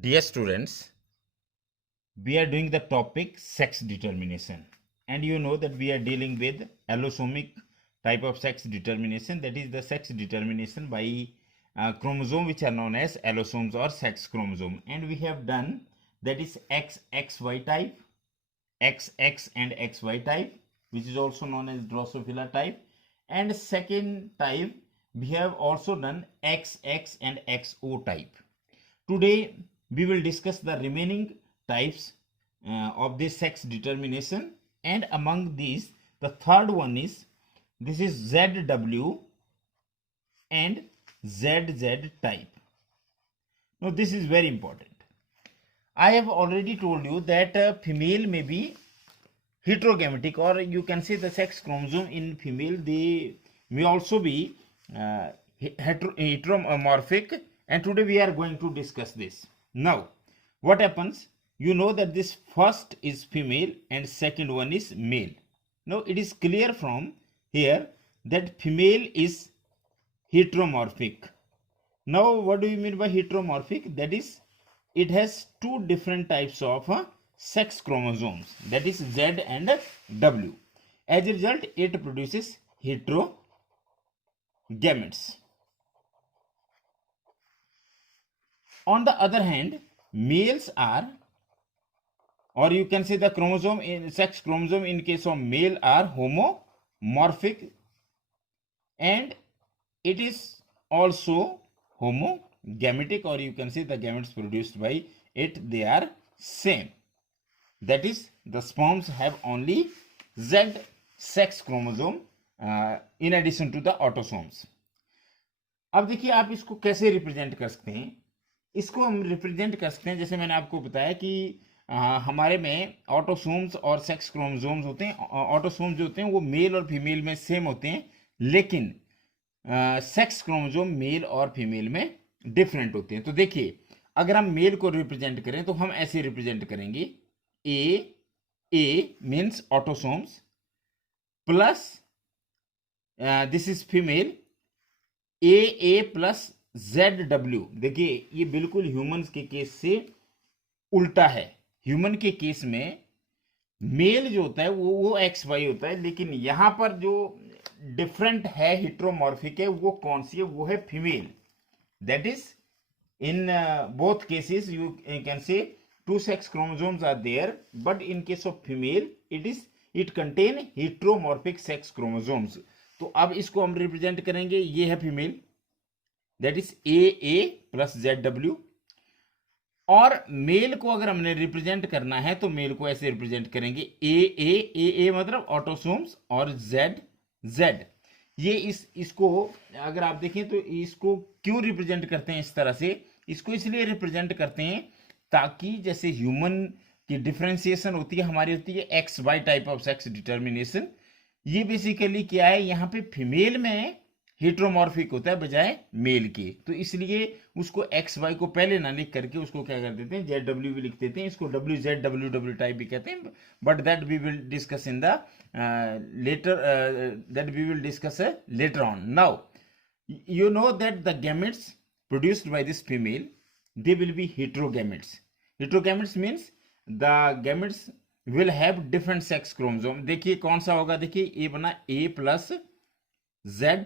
Dear students, we are doing the topic sex determination, and you know that we are dealing with allosomic type of sex determination, that is the sex determination by chromosome which are known as allosomes or sex chromosome. And we have done that is XXY type, XX and XY type, which is also known as Drosophila type, and second type we have also done XX and XO type. Today we will discuss the remaining types of this sex determination, and among these the third one is this is ZW and ZZ type. Now this is very important. I have already told you that female may be heterogametic, or you can say the sex chromosome in female they may also be heteromorphic, and today we are going to discuss this. Now what happens, you know that this first is female and second one is male. Now it is clear from here that female is heteromorphic. Now what do you mean by heteromorphic? That is, it has two different types of sex chromosomes, that is Z and W. As a result it produces heterogametes. On the other hand, males are, or you can say the chromosome in sex chromosome in case of male are homomorphic, and it is also homogametic, or you can say the gametes produced by it they are same. That is, the sperms have only Z sex chromosome in addition to the autosomes. अब देखिए आप इसको कैसे represent कर सकते हैं. इसको हम रिप्रेजेंट कर सकते हैं, जैसे मैंने आपको बताया कि हमारे में ऑटोसोम्स और सेक्स क्रोमोसोम्स होते हैं. ऑटोसोम्स जो होते हैं वो मेल और फीमेल में सेम होते हैं, लेकिन सेक्स क्रोमोसोम मेल और फीमेल में डिफरेंट होते हैं. तो देखिए, अगर हम मेल को रिप्रेजेंट करें तो हम ऐसे रिप्रेजेंट करेंगे, A means autosomes plus this is female, A plus ZW. देखिए ये बिल्कुल ह्यूमंस के केस से उल्टा है. ह्यूमन के केस में मेल जो होता है वो XY होता है, लेकिन यहां पर जो डिफरेंट है हेट्रोमॉर्फिक है वो कौन सी है, वो है female. That is in both cases you can से two sex chromosomes are there, but in case of female it contain heteromorphic sex chromosomes. तो अब इसको हम रिप्रेजेंट करेंगे, ये है female, that is AA plus ZW. और मेल को अगर हमने रिप्रेजेंट करना है तो मेल को ऐसे रिप्रेजेंट करेंगे, AA मतलब ऑटोसोम्स और ZZ. ये इसको अगर आप देखें तो इसको क्यों रिप्रेजेंट करते हैं इस तरह से, इसको इसलिए रिप्रेजेंट करते हैं ताकि जैसे ह्यूमन की डिफरेंशिएशन होती है, हमारी होती है XY type of sex determination. ये बेसिकली क्या है, यहाँ पे फीमेल में हेट्रोमॉर्फिक होता है बजाय मेल के, तो इसलिए उसको XY को पहले ना लिख करके उसको क्या कर देते हैं, ZW भी लिख देते हैं. इसको WZWW टाइप भी कहते हैं, but that we will discuss in the later on. Now you know that the gametes produced by this female, they will be heterogametes. Heterogametes means the gametes will have different sex chromosome. देखिए कौन सा होगा, देखिए ये बना A plus Z,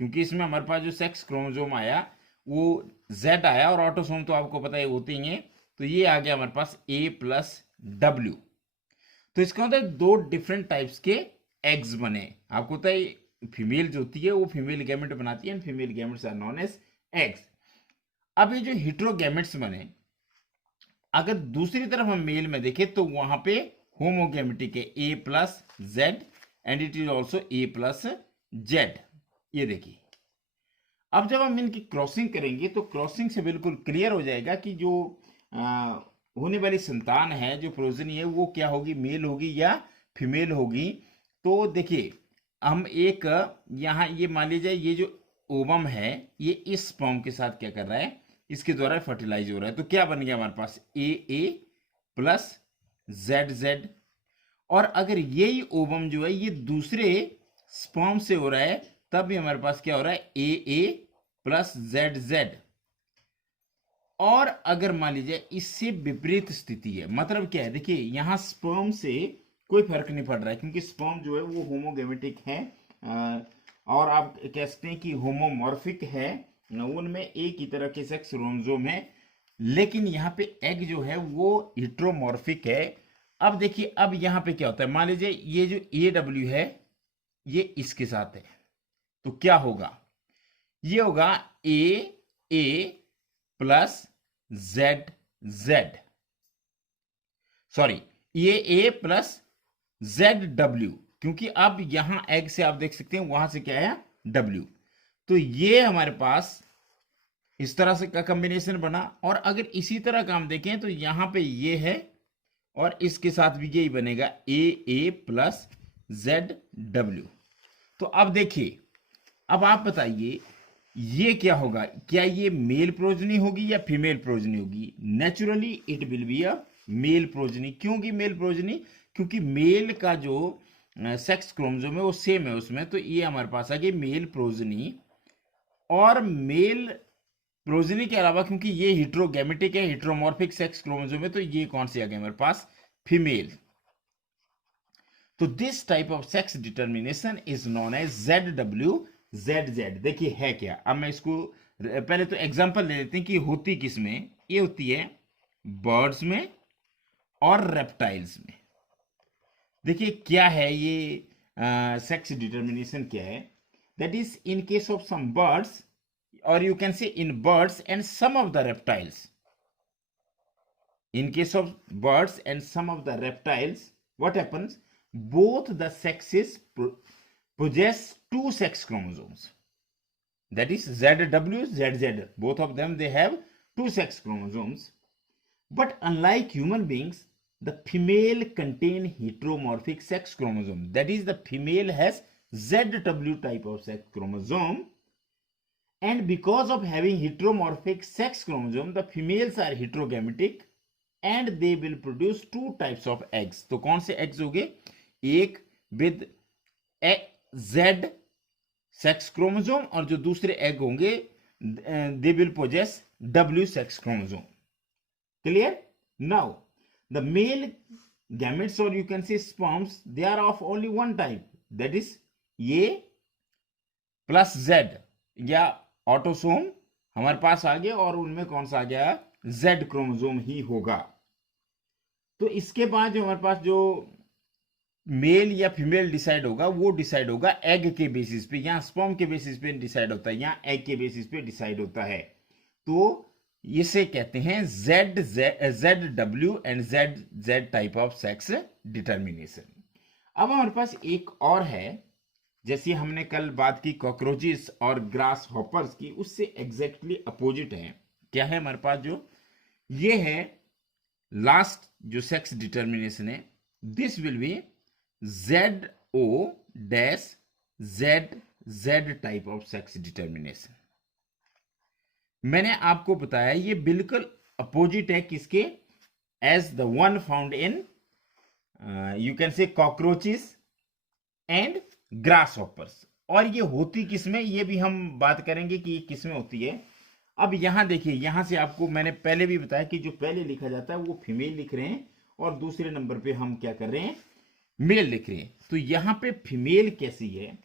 क्योंकि इसमें हमारे पास जो सेक्स क्रोमोसोम आया वो Z आया, और ऑटोसोम तो आपको पता है होते ही हैं, तो ये आ गया हमारे पास A प्लस W. तो इसका मतलब दो डिफरेंट टाइप्स के एग्स बने. आपको पता है फीमेल जो होती है वो फीमेल गैमेट बनाती है, and female gametes are known as eggs. अब ये जो हेट्रोगैमेट्स बने, अगर दूसरी तरफ हम मेल में देखें तो वहां पे होमोगैमेटिक है, A plus Z and it is also A plus Z. ये देखिए, अब जब हम इनकी क्रॉसिंग करेंगे तो क्रॉसिंग से बिल्कुल क्लियर हो जाएगा कि जो होने वाली संतान है, जो प्रोजनी है, वो क्या होगी, मेल होगी या फीमेल होगी. तो देखिए हम एक यहाँ ये मान लीजिए ये जो ओवम है ये इस स्पर्म के साथ क्या कर रहा है, इसके द्वारा फर्टिलाइज हो रहा है. तो क्या बन गया हमारे पास, AA प्लस ZZ. और अगर यही ओवम जो है ये दूसरे स्पर्म से हो रहा है, तब भी हमारे पास क्या हो रहा है, AA प्लस ZZ. और अगर मान लीजिए इससे विपरीत स्थिति है, मतलब क्या है, देखिए यहाँ स्पर्म से कोई फर्क नहीं पड़ रहा है क्योंकि स्पर्म जो है वो होमोगेमेटिक है, और आप कह सकते हैं कि होमोमॉर्फिक है, उनमें एक ही तरह के सेक्स क्रोमोसोम है। लेकिन यहाँ पे एग जो है वो हिट्रोमॉर्फिक है। अब देखिए, अब यहाँ पे क्या होता है, मान लीजिए ये जो AW है ये इसके साथ है, तो क्या होगा, ये होगा A plus Z Z, sorry, ये A प्लस ZW, क्योंकि अब यहां एग से आप देख सकते हैं वहां से क्या है W, तो ये हमारे पास इस तरह से का कॉम्बिनेशन बना। और अगर इसी तरह का हम देखें तो यहां पे ये है और इसके साथ भी यही बनेगा A प्लस ZW। तो अब देखिए, अब आप बताइए ये क्या होगा, क्या ये मेल प्रोजनी होगी या फीमेल प्रोजनी होगी? Naturally it will be a male progeny. क्योंकि मेल प्रोजनी, क्योंकि मेल का जो सेक्स क्रोमोसोम है वो सेम है उसमें, तो ये हमारे पास आ गई मेल प्रोजनी। और मेल प्रोजनी के अलावा क्योंकि ये हिट्रोगैमेटिक है, हिट्रोमॉर्फिक सेक्स क्रोमोसोम है, तो ये कौन सी आ गई हमारे पास, फीमेल। तो this type of sex determination is known as ZW ZZ। देखिए है क्या, अब मैं इसको पहले तो एग्जांपल ले लेते हैं कि होती किस में, ये होती है बर्ड्स में और रेप्टाइल्स में। देखिए क्या है ये सेक्स डिटर्मिनेशन क्या है, that is in case of some birds, और you can say in birds and some of the reptiles, in case of birds and some of the reptiles, what happens, both the sexes possess two sex chromosomes, that is ZW ZZ, both of them they have two sex chromosomes. But unlike human beings, the female contain heteromorphic sex chromosome, that is the female has ZW type of sex chromosome, and because of having heteromorphic sex chromosome the females are heterogametic and they will produce two types of eggs। तो कौन से eggs होंगे, एक with Z sex chromosome और जो दूसरे egg होंगे they will possess W sex chromosome। Clear? Now the male gametes, or you can say sperms, they are of only one type, that is A plus Z, या autosome हमारे पास आ गया और उनमें कौन सा आ गया, Z क्रोमोसोम ही होगा। तो इसके बाद जो हमारे पास जो मेल या फीमेल डिसाइड होगा वो डिसाइड होगा एग के बेसिस पे, यहाँ स्पर्म के बेसिस पे डिसाइड होता है, यहाँ एग के बेसिस पे डिसाइड होता है। तो इसे कहते हैं ZW and ZZ type of sex determination. अब हमारे पास एक और है, जैसे हमने कल बात की कॉकरोचेस और ग्रास हॉपर्स की, उससे एग्जैक्टली अपोजिट है। क्या है हमारे पास, जो ये है लास्ट जो सेक्स डिटर्मिनेशन है, this will be ZO-ZZ type of sex determination. मैंने आपको बताया ये बिल्कुल अपोजिट है किसके, as the one found in you can say cockroaches and grasshoppers. और ये होती किसमें, ये भी हम बात करेंगे कि ये किसमें होती है। अब यहां देखिए, यहां से आपको मैंने पहले भी बताया कि जो पहले लिखा जाता है वो फीमेल लिख रहे हैं और दूसरे नंबर पे हम क्या कर रहे हैं, मेल लिख रहे हैं। तो यहां पे फीमेल कैसी है,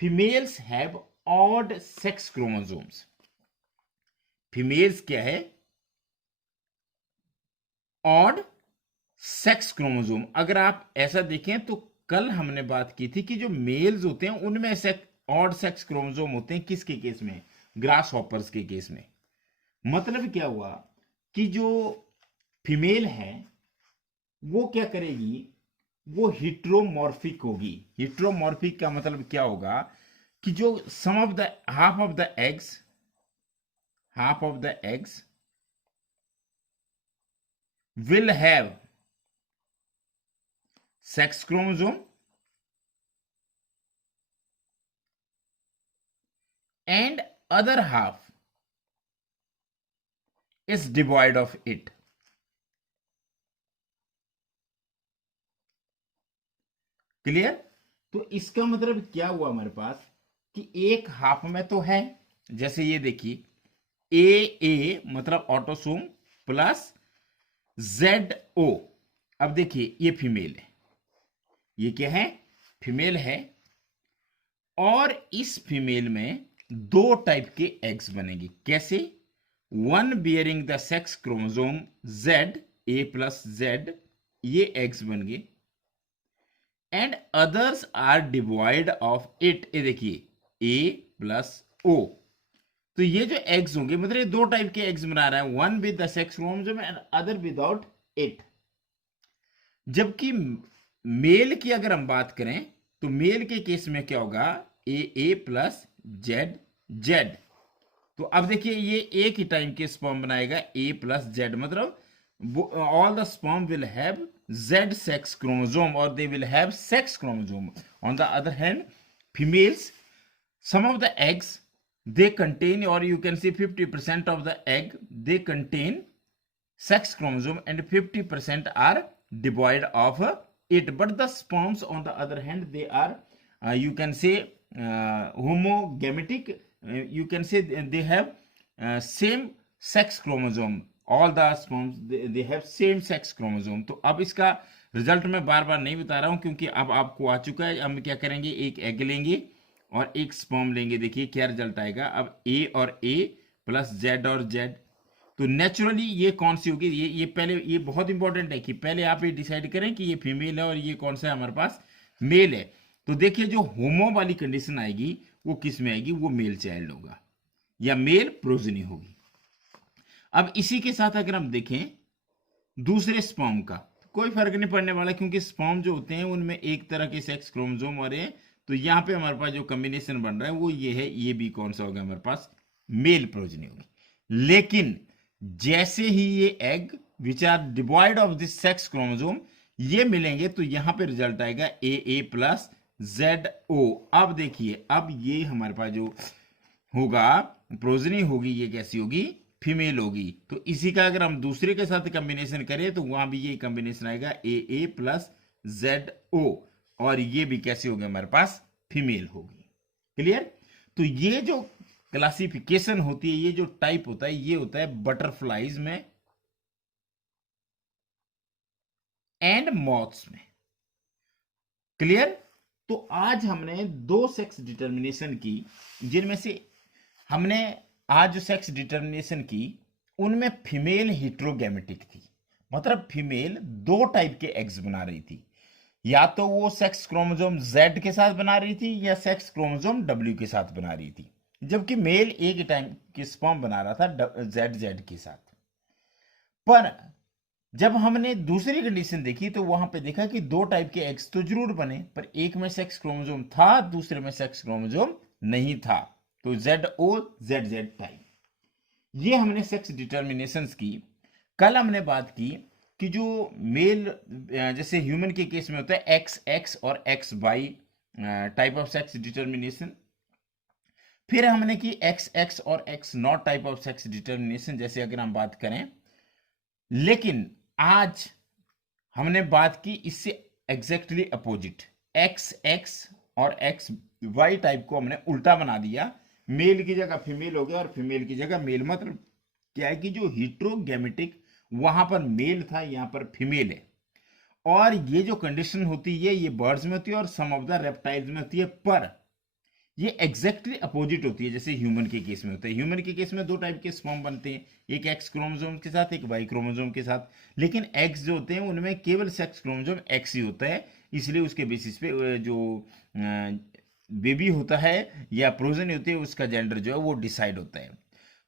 females have odd sex chromosomes. Females क्या है, ऑड सेक्स क्रोमोसोम। अगर आप ऐसा देखें तो कल हमने बात की थी कि जो मेल्स होते हैं उनमें ऑड सेक्स क्रोमोसोम होते हैं, किसके केस में, ग्रास हॉपर्स के केस में। मतलब क्या हुआ कि जो फीमेल है वो क्या करेगी, वो हिट्रोमॉर्फिक होगी। हिट्रोमॉर्फिक का मतलब क्या होगा कि जो some of the half of the eggs will have sex chromosome and other half is devoid of it। Clear? तो इसका मतलब क्या हुआ हमारे पास कि एक हाफ में तो है, जैसे ये देखिए ए मतलब ऑटोसोम प्लस ZO। अब देखिए ये फीमेल है, ये क्या है, फीमेल है, और इस फीमेल में दो टाइप के एग्स बनेंगे। कैसे? One bearing the sex chromosome Z, A plus Z, ये एग्स बन गए, and others are devoid of it. ये देखिए A प्लस O। तो ये जो एग्स होंगे, मतलब ये दो टाइप के एग्स बना रहा है, one with the sex chromosome and other without it. जबकि मेल की अगर हम बात करें तो मेल के केस में क्या होगा, ए प्लस जेड जेड। तो अब देखिए ये एक ही टाइम के स्पर्म बनाएगा ए प्लस जेड, मतलब all the sperm will have Z sex chromosome और they will have sex chromosome. On the other hand females, some of the eggs they contain, or you can say 50% of the egg they contain sex chromosome and 50% are devoid of it. But the sperms on the other hand, they are you can say homogamitic. You can say they have same sex chromosome. All the sperms they have same sex chromosome. तो अब इसका result मैं बार बार नहीं बता रहा हूं क्योंकि अब आपको आ चुका है। हम क्या करेंगे, एक एग लेंगे और एक स्पर्म लेंगे, देखिए क्या रिजल्ट आएगा। अब ए और ए प्लस जेड और जेड, तो नेचुरली ये कौन सी होगी, ये पहले, ये बहुत इंपॉर्टेंट है कि पहले आप ये डिसाइड करें कि ये फीमेल है और ये कौन सा है हमारे पास मेल है। तो देखिए जो होमो वाली कंडीशन आएगी वो किस में आएगी, वो मेल चाइल्ड होगा या मेल प्रोजनी होगी। अब इसी के साथ अगर हम देखें दूसरे स्पर्म का, कोई फर्क नहीं पड़ने वाला क्योंकि स्पर्म जो होते हैं उनमें एक तरह के सेक्स क्रोमोसोम और है। तो यहां पे हमारे पास जो कॉम्बिनेशन बन रहा है वो ये है, ये भी कौन सा होगा हमारे पास, मेल प्रोजनी होगी। लेकिन जैसे ही ये egg which are devoid of this sex chromosome ये मिलेंगे तो यहां पे रिजल्ट आएगा ए प्लस ZO। अब देखिए अब ये हमारे पास जो होगा प्रोजनी होगी, ये कैसी होगी, फीमेल होगी। तो इसी का अगर हम दूसरे के साथ कॉम्बिनेशन करें तो वहां भी ये कॉम्बिनेशन आएगा ए प्लस ZO, और ये भी कैसे होगी हमारे पास, फीमेल होगी। क्लियर? तो ये जो क्लासिफिकेशन होती है, ये जो टाइप होता है, ये होता है बटरफ्लाइज में एंड मॉथ्स में। क्लियर? तो आज हमने दो सेक्स डिटर्मिनेशन की, जिनमें से हमने आज जो सेक्स डिटर्मिनेशन की उनमें फीमेल हिट्रोगैमेटिक थी, मतलब फीमेल दो टाइप के एग्स बना रही थी, या तो वो सेक्स क्रोमोसोम Z के साथ बना रही थी या सेक्स क्रोमोसोम W के साथ बना रही थी, जबकि मेल एक ही टाइम के स्पर्म बना रहा था Z के साथ। पर जब हमने दूसरी कंडीशन देखी तो वहां पे देखा कि दो टाइप के एग्स तो जरूर बने, पर एक में सेक्स क्रोमोसोम था, दूसरे में सेक्स क्रोमोसोम नहीं था। तो ZO ZZ टाइप, ये हमने सेक्स डिटर्मिनेशंस की। कल हमने बात की कि जो मेल, जैसे ह्यूमन के केस में होता है XX और XY type of sex determination, फिर हमने की XX और X0 type of sex determination, जैसे अगर हम बात करें। लेकिन आज हमने बात की इससे एग्जैक्टली अपोजिट, XX और XY टाइप को हमने उल्टा बना दिया, मेल की जगह फीमेल हो गया और फीमेल की जगह मेल। मतलब क्या है कि जो हिट्रोगैमेटिक वहां पर मेल था, यहां पर फीमेल है। और ये जो कंडीशन होती है ये बर्ड्स में होती है और सम ऑफ द रेप्टाइल्स में होती है, पर ये एग्जैक्टली अपोजिट होती है जैसे ह्यूमन के केस में होता है। ह्यूमन के केस में दो टाइप के स्पर्म बनते हैं, एक X क्रोमोसोम के साथ, एक Y क्रोमोसोम के साथ। लेकिन X जो होते हैं उनमें केवल सेक्स क्रोमोसोम X ही होता है, इसलिए उसके बेसिस पे जो बेबी होता है या प्रोजन होती है उसका जेंडर जो है वो डिसाइड होता है।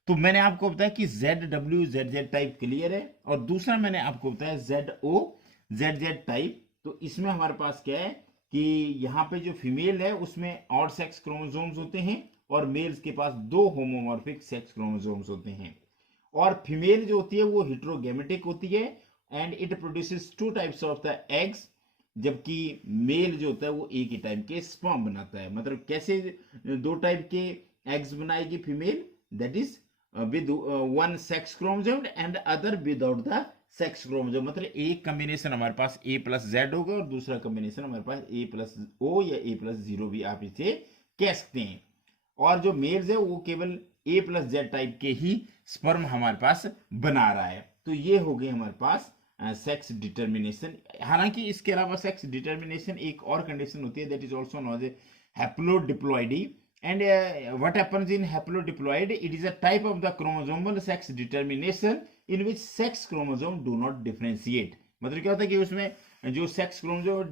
तो मैंने आपको बताया कि ZW ZZ टाइप क्लियर है, और दूसरा मैंने आपको बताया ZO ZZ टाइप। तो इसमें हमारे पास क्या है कि यहाँ पे जो फीमेल है उसमें और सेक्स क्रोमोसोम्स होते हैं और मेल्स के पास दो होमोमॉर्फिक सेक्स क्रोमोसोम्स होते हैं। और फीमेल जो होती है वो हिट्रोगैमेटिक होती है and it produces two types of the eggs, जबकि मेल जो होता है वो एक ही टाइप के स्पर्म बनाता है। मतलब कैसे दो टाइप के एग्स बनाएगी female, that is with one sex chromosome and other without the sex chromosome. मतलब एक कॉम्बिनेशन हमारे पास A प्लस Z होगा और दूसरा कॉम्बिनेशन हमारे पास A प्लस O या A प्लस 0 भी आप इसे कह सकते हैं। और जो मेल्स है वो केवल A+Z टाइप के ही स्पर्म हमारे पास बना रहा है। तो ये हो गए हमारे पास सेक्स डिटर्मिनेशन। हालांकि इसके अलावा सेक्स डिटर्मिनेशन एक और कंडीशन होती है, that is also known as haplodiploidy. And what happens in haplodiploid? It is a type of the chromosomal sex determination in which sex chromosome do not differentiate. मतलब क्या होता है कि उसमें जो सेक्स क्रोमोसोम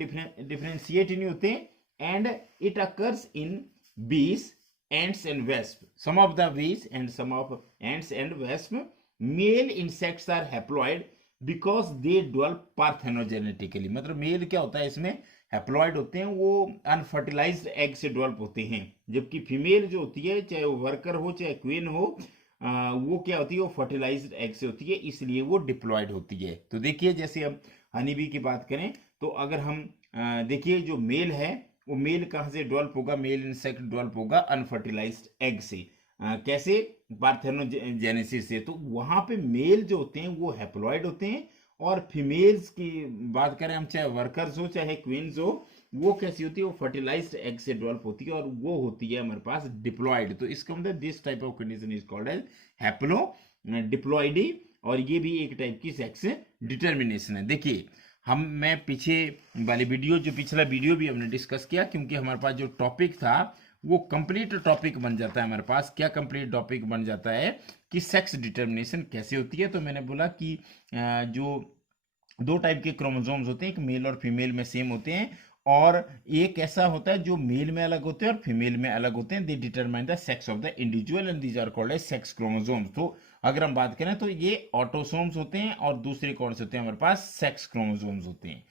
डिफरेंशिएट नहीं होते, and it occurs in bees, ants and wasp. Some of the bees and some of ants and wasp, male insects are haploid because they develop parthenogenetically. मतलब मेल क्या होता है इसमें, हैप्लॉइड होते हैं, वो अनफर्टिलाइज्ड एग से डेवलप होते हैं, जबकि फीमेल जो होती है, चाहे वो वर्कर हो चाहे क्वीन हो, वो क्या होती है, वो फर्टिलाइज्ड एग से होती है, इसलिए वो डिप्लॉयड होती है। तो देखिए जैसे हम हनी बी की बात करें तो अगर हम देखिए जो मेल है वो मेल कहाँ से डेवलप होगा, मेल इंसेक्ट डेवलप होगा अनफर्टिलाइज्ड एग से। कैसे, पार्थेनोजेनेसिस से। तो वहां पे मेल जो होते हैं वो हैप्लॉइड होते हैं, और फीमेल्स की बात करें हम, चाहे वर्कर्स हो चाहे क्वींस हो, वो कैसी होती है, वो फर्टिलाइज्ड एग से डेवलप होती है और वो होती है हमारे पास डिप्लॉयड। तो इसका मतलब this type of condition is called as haplodiploidy, और ये भी एक टाइप की सेक्स डिटर्मिनेशन है। देखिए मैं पीछे वाली वीडियो, जो पिछला वीडियो भी हमने डिस्कस किया, क्योंकि हमारे पास जो टॉपिक था वो कंप्लीट टॉपिक बन जाता है हमारे पास। क्या कंप्लीट टॉपिक बन जाता है कि सेक्स डिटर्मिनेशन कैसे होती है। तो मैंने बोला कि जो दो टाइप के क्रोमोसोम्स होते हैं, एक मेल और फीमेल में सेम होते हैं, और एक ऐसा होता है जो मेल में अलग होते हैं और फीमेल में अलग होते हैं। They determine the sex of the individual and these are called as sex chromosomes. तो अगर हम बात करें तो ये ऑटोसोम्स होते हैं, और दूसरे कौन से होते हैं हमारे पास, सेक्स क्रोमोसोम्स होते हैं।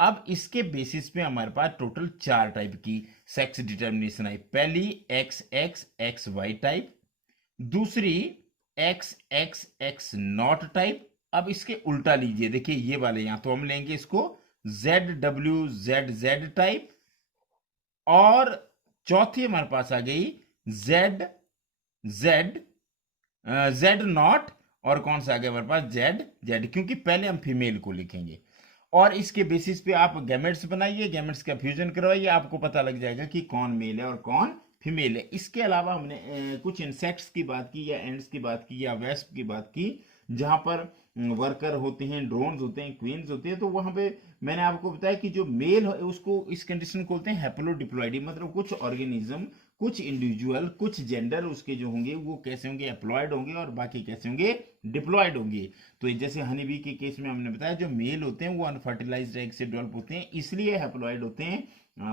अब इसके बेसिस पे हमारे पास टोटल 4 टाइप की सेक्स डिटर्मिनेशन आई। पहली XXXY टाइप, दूसरी XXX0 टाइप। अब इसके उल्टा लीजिए, देखिए ये वाले यहां तो हम लेंगे इसको ZWZZ टाइप, और चौथी हमारे पास आ गई Z और कौन सा आ गया हमारे पास, Z, क्योंकि पहले हम फीमेल को लिखेंगे। और इसके बेसिस पे आप गैमेट्स बनाइए, गैमेट्स का फ्यूजन करवाइए, आपको पता लग जाएगा कि कौन मेल है और कौन फीमेल है। इसके अलावा हमने कुछ इंसेक्ट्स की बात की, या एंड्स की बात की, या वेस्प की बात की, जहां पर वर्कर होते हैं, ड्रोन्स होते हैं, क्वींस होते हैं। तो वहां पे मैंने आपको बताया कि जो मेल है उसको, इस कंडीशन को बोलते हैं हैप्लोडिप्लॉइडी। मतलब कुछ ऑर्गेनिज्म, कुछ इंडिविजुअल, कुछ जेंडर उसके जो होंगे वो कैसे होंगे, एप्लॉयड होंगे, और बाकी कैसे होंगे, डिप्लॉयड होंगे। तो जैसे हनी बी के केस में हमने बताया जो मेल होते हैं वो अनफर्टिलाइज्ड एग से डेवलप होते हैं, इसलिए हैप्लॉयड होते हैं,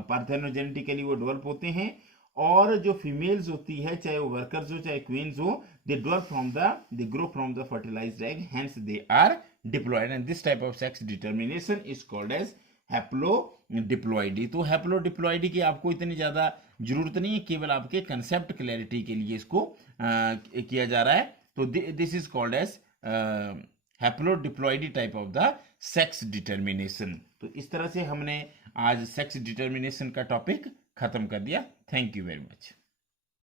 पार्थेनोजेनेटिकली वो डेवलप होते हैं। और जो फीमेल्स होती है, चाहे वो वर्कर्स हो चाहे क्वींस हो, they grow from the fertilised egg, hence they are diploid, and this type of sex determination is called as haplodiploidy. तो हैप्लोडिप्लॉइडी की आपको इतनी ज्यादा जरूरत नहीं है, केवल आपके कंसेप्ट क्लैरिटी के लिए इसको किया जा रहा है। तो this is called as haplodiploidy type of the sex determination. तो इस तरह से हमने आज सेक्स डिटर्मिनेशन का टॉपिक खत्म कर दिया। Thank you very much.